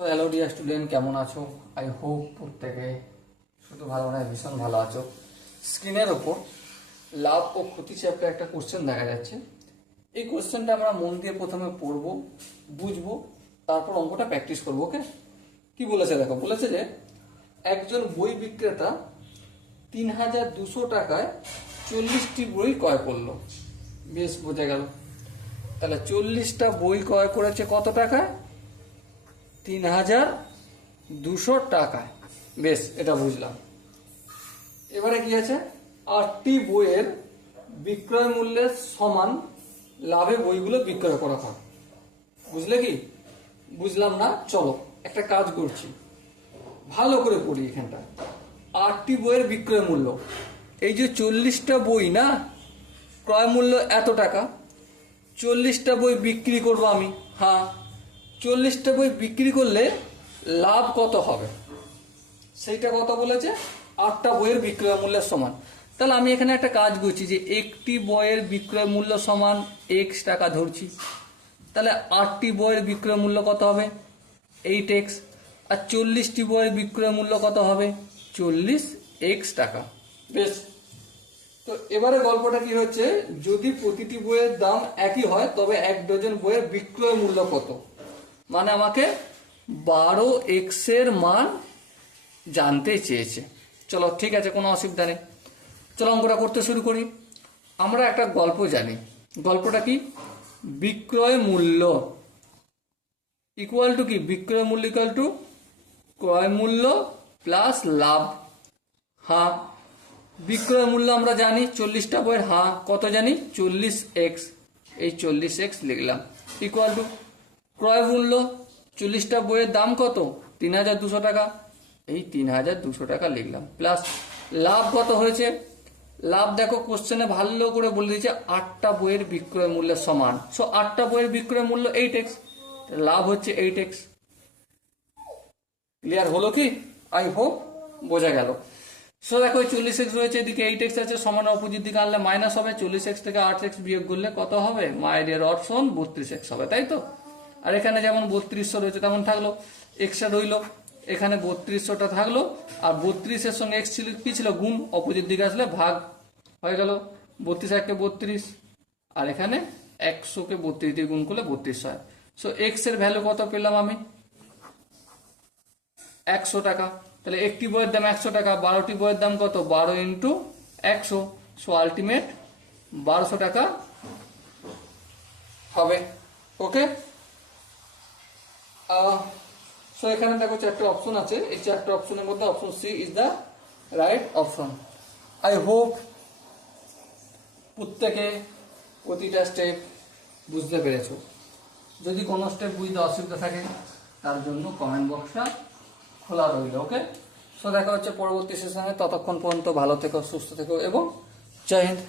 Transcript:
তো hello dear student, কেমন আছো? আই হোপ প্রত্যেকে শুধু ভালো নয়, ভীষণ ভালো আছো। স্ক্রিনের ওপর লাভ ও ক্ষতি চ্যাপ্টার একটা কোশ্চেন দেখা যাচ্ছে। এই কোশ্চেনটা আমরা মন দিয়ে প্রথমে পড়বো, বুঝবো, তারপর অঙ্কটা প্র্যাকটিস করবো। ওকে? কি বলেছে দেখো, বলেছে যে একজন বই বিক্রেতা ৩,২০০ টাকায় ৪০টি বই ক্রয় করলো। বেশ, বোঝা গেল। তাহলে ৪০টা বই ক্রয় করেছে কত টাকায়? ৩,২০০ টাকায়। বেশ, এটা বুঝলাম। এবারে কি আছে? ৮টি বইয়ের বিক্রয় মূল্যের সমান লাভে বইগুলো বিক্রয় করা হয়। বুঝলে কি? বুঝলাম না? চলো একটা কাজ করছি, ভালো করে পড়ি এখানটা। ৮টি বইয়ের বিক্রয় মূল্য, এই যে ৪০টা বই না, ক্রয় মূল্য এত টাকা। ৪০টা বই বিক্রি করবো আমি। হ্যাঁ, ৪০টা বই বিক্রি করলে লাভ কত হবে সেইটা কত বলেছে? ৮টা বইয়ের বিক্রয় মূল্যের সমান। তাহলে আমি এখানে একটা কাজ করছি যে একটি বইয়ের বিক্রয় মূল্য সমান এক্স টাকা ধরছি। তাহলে ৮টি বইয়ের বিক্রয় মূল্য কত হবে? 8x। আর ৪০টি বইয়ের বিক্রয় মূল্য কত হবে? 40x টাকা। বেশ, তো এবারে গল্পটা কি হচ্ছে, যদি প্রতিটি বইয়ের দাম একই হয় তবে ১ ডজন বইয়ের বিক্রয় মূল্য কত? মানে আমাকে 12x এর মান জানতে চেয়েছে। চলো ঠিক আছে, কোনো অসুবিধা নেই। চলো অঙ্কটা করতে শুরু করি। আমরা একটা গল্প জানি। গল্পটা কি? বিক্রয় মূল্য ইকুয়াল টু কি? বিক্রয় মূল্য ইকুয়াল টু ক্রয় মূল্য প্লাস লাভ। হ্যাঁ, বিক্রয় মূল্য আমরা জানি ৪০টা বইয়ের। হ্যাঁ, কত জানি? 40x। এই 40x লিখলাম ইকুয়াল টু ক্রয় মূল্য, ৪০টা বইয়ের দাম কত? ৩,২০০ টাকা। এই ৩,২০০ টাকা লিখলাম প্লাস লাভ কত হয়েছে? লাভ দেখো কোশ্চেনে ভালো করে বলে দিয়েছে ৮টা বইয়ের বিক্রয় মূল্যের সমান। সো ৮টা বইয়ের বিক্রয় মূল্য 8x, লাভ হচ্ছে 8x। ক্লিয়ার হলো কি? আই হোপ বোঝা গেল। সো দেখো 40x রয়েছে, এদিকে 8x আছে, সমান অপোজিট দিকে আনলে মাইনাস হবে। 40x থেকে 8x বিয়োগ করলে কত হবে? মাই ডিয়ার অপশন 32x হবে, তাই তো? আর এখানে যেমন 3200 রয়েছে তেমন থাকলো, এক্সটা রইলো, এখানে 3200টা থাকলো। আর 32-এর সঙ্গে এক্স ছিল কি ছিল? গুণ। অপোজিট দিকে আসলে ভাগ হয়ে গেল। 32 1 কে 32, আর এখানে 100-কে 32 দিয়ে গুণ করলে 32 হয়। সো এক্স এর ভ্যালু কত পেলাম আমি? 100 টাকা। তাহলে একটি বইয়ের দাম 100 টাকা, 12টি বইয়ের দাম কত? 12 ইন্টু 100। সো আলটিমেট 1200 টাকা হবে। ওকে? সো এখানে দেখো 4টে অপশন আছে, এই 4টে অপশনের মধ্যে option C is the right option. I hope প্রত্যেকে প্রতিটা স্টেপ বুঝতে পেরেছো। যদি কোনো স্টেপ বুঝতে অসুবিধা থাকে তার জন্য কমেন্ট বক্সটা খোলা রইল। ওকে? সো দেখা হচ্ছে পরবর্তী সেশনে। ততক্ষণ পর্যন্ত ভালো থেকো, সুস্থ থেকো এবং জয় হিন্দ।